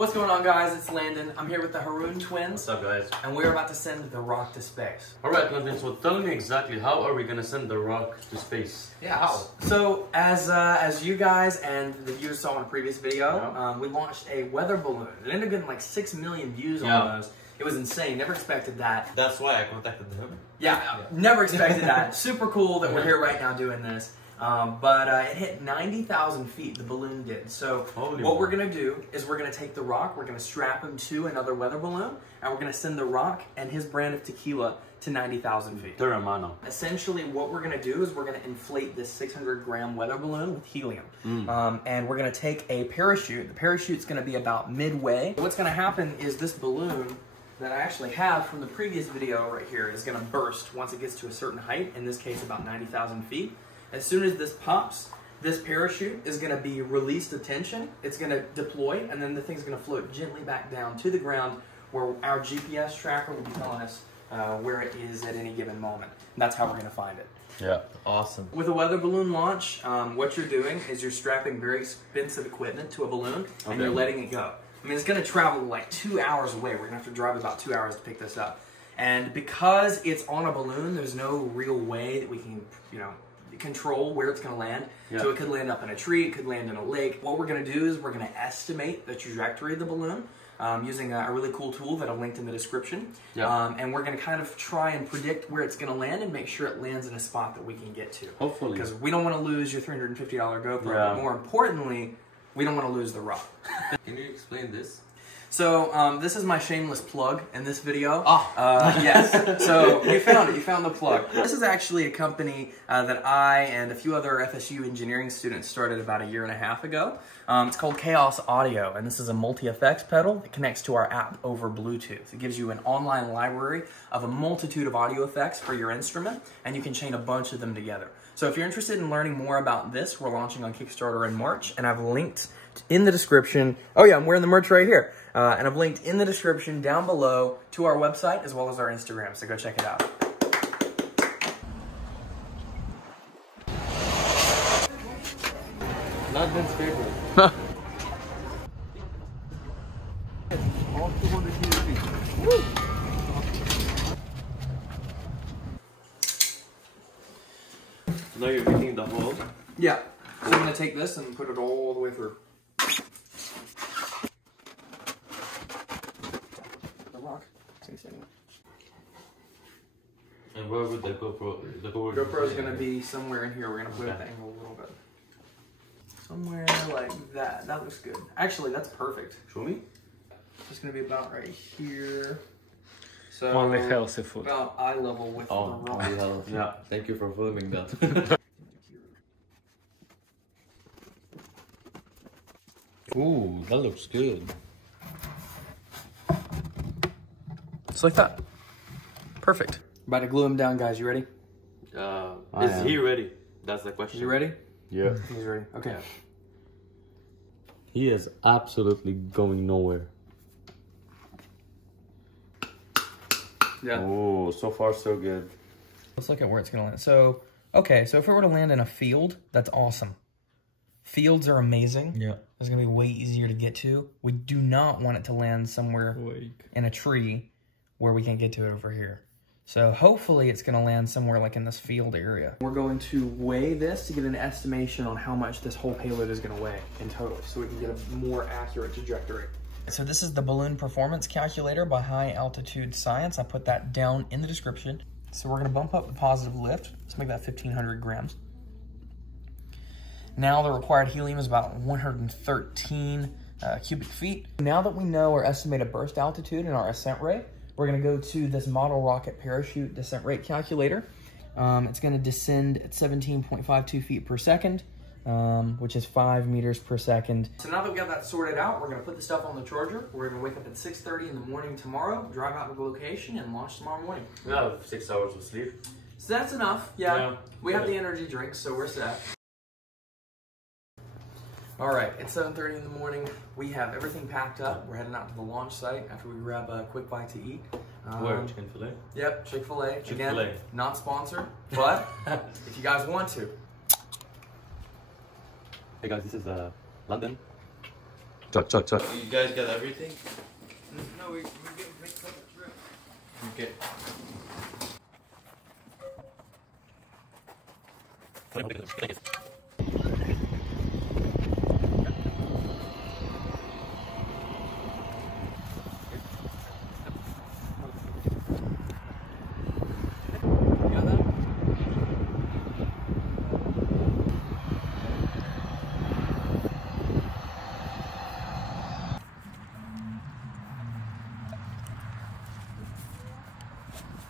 What's going on, guys? It's Landon. I'm here with the Haroon twins. What's up, guys? And we're about to send the rock to space. Alright, Landon, so tell me exactly, how are we gonna send the rock to space? Yeah, how? So, as you guys and the viewers saw in a previous video, we launched a weather balloon. It ended up getting like 6 million views on those. It was insane. Never expected that. That's why I contacted him. Yeah, never expected that. Super cool that we're here right now doing this. But it hit 90,000 feet, the balloon did. So what we're going to do is we're going to take the rock, we're going to strap him to another weather balloon, and we're going to send the rock and his brand of tequila to 90,000 feet. Teremana. Essentially, what we're going to do is we're going to inflate this 600-gram weather balloon with helium. And we're going to take a parachute. The parachute's going to be about midway. What's going to happen is this balloon that I actually have from the previous video right here is going to burst once it gets to a certain height, in this case about 90,000 feet. As soon as this pops, this parachute is going to be released to tension, it's going to deploy, and then the thing's going to float gently back down to the ground where our GPS tracker will be telling us where it is at any given moment. And that's how we're going to find it. Yeah, awesome. With a weather balloon launch, what you're doing is you're strapping very expensive equipment to a balloon, and you're letting it go. I mean, it's going to travel like 2 hours away. We're going to have to drive about 2 hours to pick this up. And because it's on a balloon, there's no real way that we can, control where it's going to land. So it could land up in a tree, it could land in a lake. What we're going to do is we're going to estimate the trajectory of the balloon using a really cool tool that I've linked in the description. And we're going to kind of try and predict where it's going to land and make sure it lands in a spot that we can get to. Hopefully. Because we don't want to lose your $350 GoPro, but more importantly, we don't want to lose the rock. Can you explain this? So, this is my shameless plug in this video. Yes. So, you found it. You found the plug. This is actually a company that I and a few other FSU engineering students started about 1.5 years ago. It's called Chaos Audio, and this is a multi-effects pedal that connects to our app over Bluetooth. It gives you an online library of a multitude of audio effects for your instrument, and you can chain a bunch of them together. So, if you're interested in learning more about this, we're launching on Kickstarter in March, and I've linked in the description. Oh yeah, I'm wearing the merch right here. And I've linked in the description down below to our website as well as our Instagram, so go check it out. Not Ben's favorite. Now you're making the hole? Yeah. So I'm going to take this and put it all the way through. And where would the GoPro? The GoPro is going to be somewhere in here. We're going to put it at the angle a little bit. Somewhere like that. That looks good. Actually, that's perfect. Show me. It's going to be about right here. So only healthy food. About eye level with the rock. Yeah. Thank you for filming that. Ooh, that looks good. Just like that. Perfect. About to glue him down, guys. You ready? Is he ready? That's the question. You ready? Yeah. He's ready. Okay. He is absolutely going nowhere. Yeah. Oh, so far so good. Let's look at where it's going to land. So, okay, so if it were to land in a field, that's awesome. Fields are amazing. Yeah. It's going to be way easier to get to. We do not want it to land somewhere in a tree where we can't get to it over here. So hopefully it's going to land somewhere like in this field area. We're going to weigh this to get an estimation on how much this whole payload is going to weigh in total, so we can get a more accurate trajectory. So this is the balloon performance calculator by High Altitude Science. I put that down in the description. So we're going to bump up the positive lift. Let's make that 1,500 grams. Now the required helium is about 113 cubic feet. Now that we know our estimated burst altitude and our ascent rate, we're going to go to this model rocket parachute descent rate calculator. It's going to descend at 17.52 feet per second, which is 5 meters per second. So now that we got that sorted out, we're going to put the stuff on the charger. We're going to wake up at 6:30 in the morning tomorrow, drive out to the location, and launch tomorrow morning. We have 6 hours of sleep. So that's enough. Yeah. We have the energy drinks, so we're set. All right, it's 7:30 in the morning. We have everything packed up. We're heading out to the launch site after we grab a quick bite to eat. Where? Chick-fil-A? Yep, Chick-fil-A. Chick-fil-A. Again, not sponsored, but if you guys want to. Hey guys, this is London. 자. You guys got everything? No, we get mixed up a trip. Okay.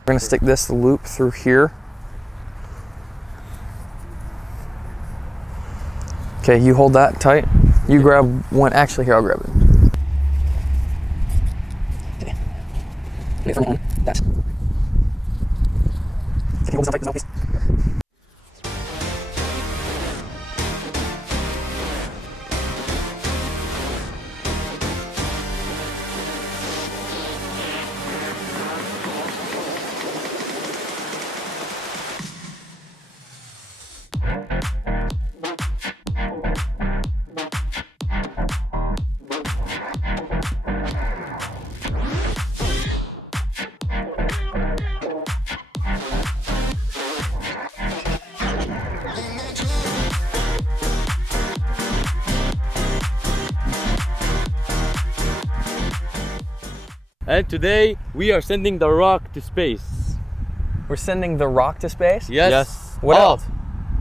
We're gonna stick this loop through here. Okay, you hold that tight. You grab one. Actually, here, I'll grab it. Okay. Wait for one. That. Can you hold this tight, please? And today we are sending the rock to space. We're sending the rock to space? Yes. What else?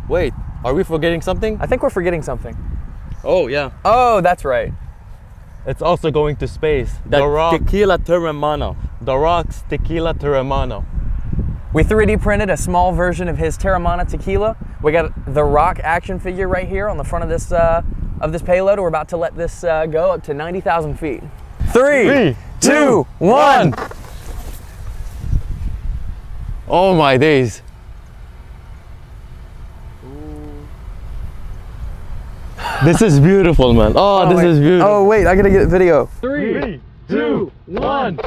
Wait, are we forgetting something? I think we're forgetting something. Oh yeah. Oh, that's right. It's also going to space. The rock. Tequila Teremana. The rock's Tequila Teremana. We 3D printed a small version of his Teremana Tequila. We got the rock action figure right here on the front of this payload. We're about to let this go up to 90,000 feet. 3, 2, 1. Oh my days. This is beautiful, man. Oh, this is beautiful. Oh wait, I gotta get video. 3, 2, 1.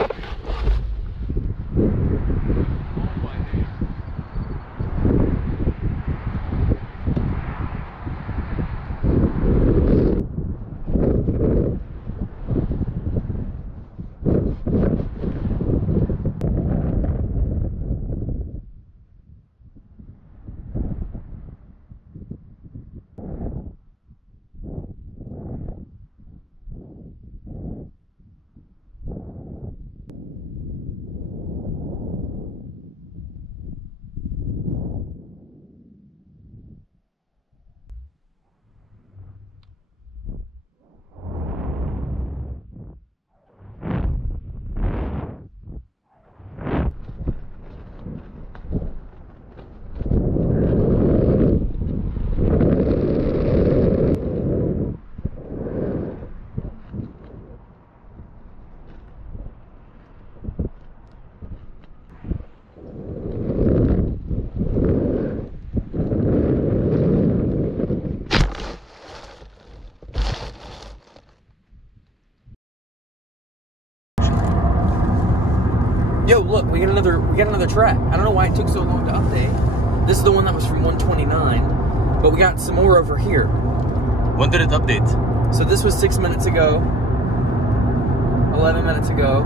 Yo, look, we got another track. I don't know why it took so long to update. This is the one that was from 129, but we got some more over here. When did it update? So this was 6 minutes ago, 11 minutes ago,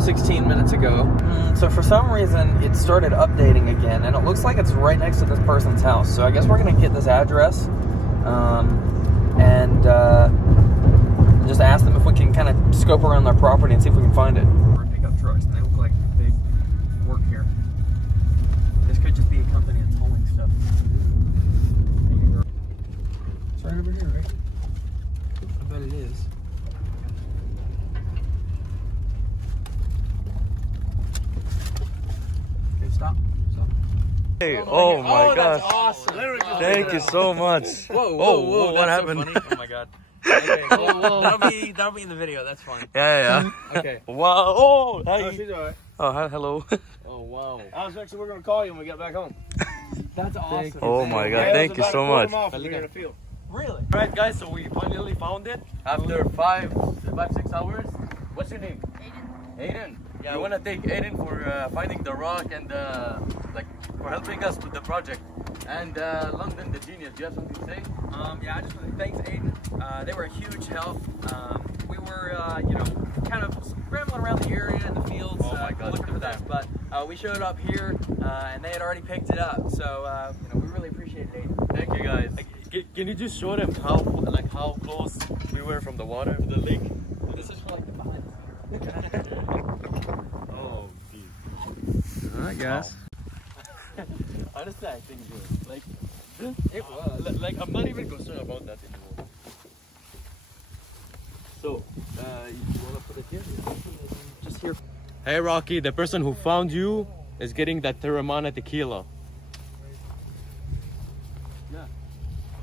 16 minutes ago. So for some reason, it started updating again, and it looks like it's right next to this person's house. So I guess we're gonna get this address, and just ask them if we can kind of scope around their property and see if we can find it. Pickup trucks, and they look like they work here. This could just be a company that's hauling stuff. It's right over here, right? I bet it is. Okay, stop. Hey, oh my gosh. That's awesome. Thank you so much. Whoa, what happened? So oh my god. Okay, that'll be in the video, that's fine. Yeah. Okay. Wow. Oh, hi. Oh, she's alright. Oh, hello. Oh wow. I was actually, we're gonna call you when we get back home. That's awesome. Oh my god, thank you so much. Really? Alright guys, so we finally found it after 5-6 hours. What's your name? Aiden. Yeah, I wanna thank Aiden for finding the rock and like for helping us with the project. And London, the genius, do you have something to say? Yeah, I just want to thank Aiden. They were a huge help. We were, you know, kind of scrambling around the area in the fields looking for this, but we showed up here and they had already picked it up. So, you know, we really appreciate it, Aiden. Thank you guys. Can you just show them how close we were from the water to the lake? This is for like the behind the scenes. Oh, geez. All right, guys. Honestly, I think good. Like, it was. Like, I'm not even concerned about that anymore. So, you wanna put it here? Just here. Hey, Rocky, the person who found you is getting that Teremana Tequila. Yeah.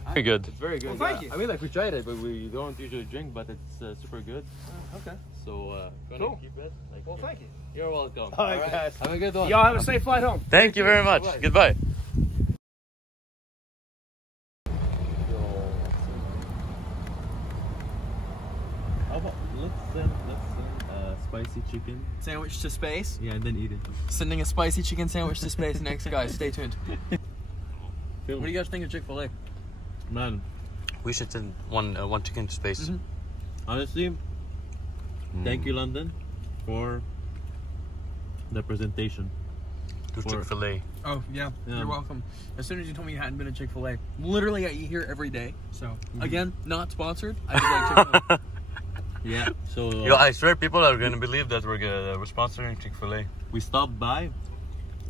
Very good. It's very good. Well, thank you. I mean, like, we tried it, but we don't usually drink, but it's super good. Okay. So, gonna Cool. keep it. Like, Well, thank you. You're welcome. All right, guys. Have a good one. Y'all have a safe flight home. Thank you very much. Goodbye. How about let's send spicy chicken. Sandwich to space. Yeah, and then eat it. Sending a spicy chicken sandwich to space next, guys. Stay tuned. What do you guys think of Chick-fil-A? Man, We should send one chicken to space. honestly, thank you, London, for the presentation. To Chick-fil-A. Oh, yeah. You're welcome. As soon as you told me you hadn't been to Chick-fil-A, literally I eat here every day. So, again, not sponsored. I just like Chick-fil-A. Yeah. So Yo, I swear people are gonna believe that we're sponsoring Chick-fil-A. we stopped by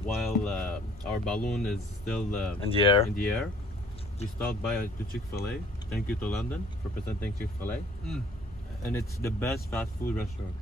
while our balloon is still In the air. in the air. We stopped by to Chick-fil-A. Thank you to London for presenting Chick-fil-A. And it's the best fast food restaurant.